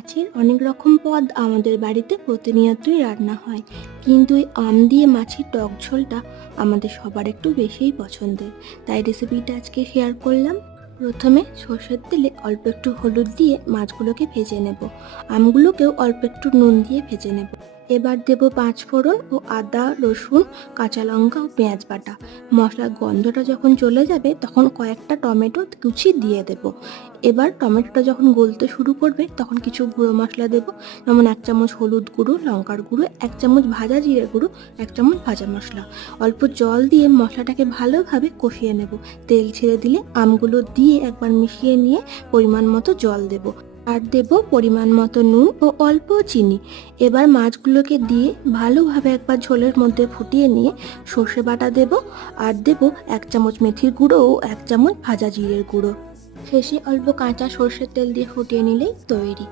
মাছের অনেক রকম পদ আমাদের বাড়িতে প্রতিনিয়তই রান্না হয়, কিন্তু এই আম দিয়ে মাছের টক ঝোলটা আমাদের সবার একটু বেশিই পছন্দের। তাই রেসিপিটা আজকে শেয়ার করলাম। প্রথমে সর্ষের তেলে অল্প একটু হলুদ দিয়ে মাছগুলোকে ভেজে নেব। আমগুলোকেও অল্প একটু নুন দিয়ে ভেজে নেব। এবার দেব 5 ফোড়ন ও আদা, রসুন, কাঁচা লঙ্কা ও পেঁয়াজ বাটা। মশলার গন্ধটা যখন চলে যাবে তখন কয়েকটা টমেটো কুচি দিয়ে দেব। এবার টমেটোটা যখন গলতে শুরু করবে তখন কিছু গুঁড়ো মশলা দেব, যেমন 1 চামচ হলুদ গুঁড়ো, লঙ্কার গুঁড়ো, 1 চামচ ভাজা জিরে গুঁড়ো, 1 চামচ ভাজা মশলা। অল্প জল দিয়ে মশলাটাকে ভালোভাবে কষিয়ে নেব। তেল ছেড়ে দিলে আমগুলো দিয়ে একবার মিশিয়ে নিয়ে পরিমাণ মতো জল দেব। আর দেব পরিমাণ মতো নুন ও অল্প চিনি। এবার মাছগুলোকে দিয়ে ভালোভাবে একবার ঝোলের মধ্যে ফুটিয়ে নিয়ে সর্ষে বাটা দেব। আর দেব 1 চামচ মেথির গুঁড়ো ও 1 চামচ ভাজা জিরের গুঁড়ো। শেষে অল্প কাঁচা সর্ষের তেল দিয়ে ফুটিয়ে নিলেই তৈরি।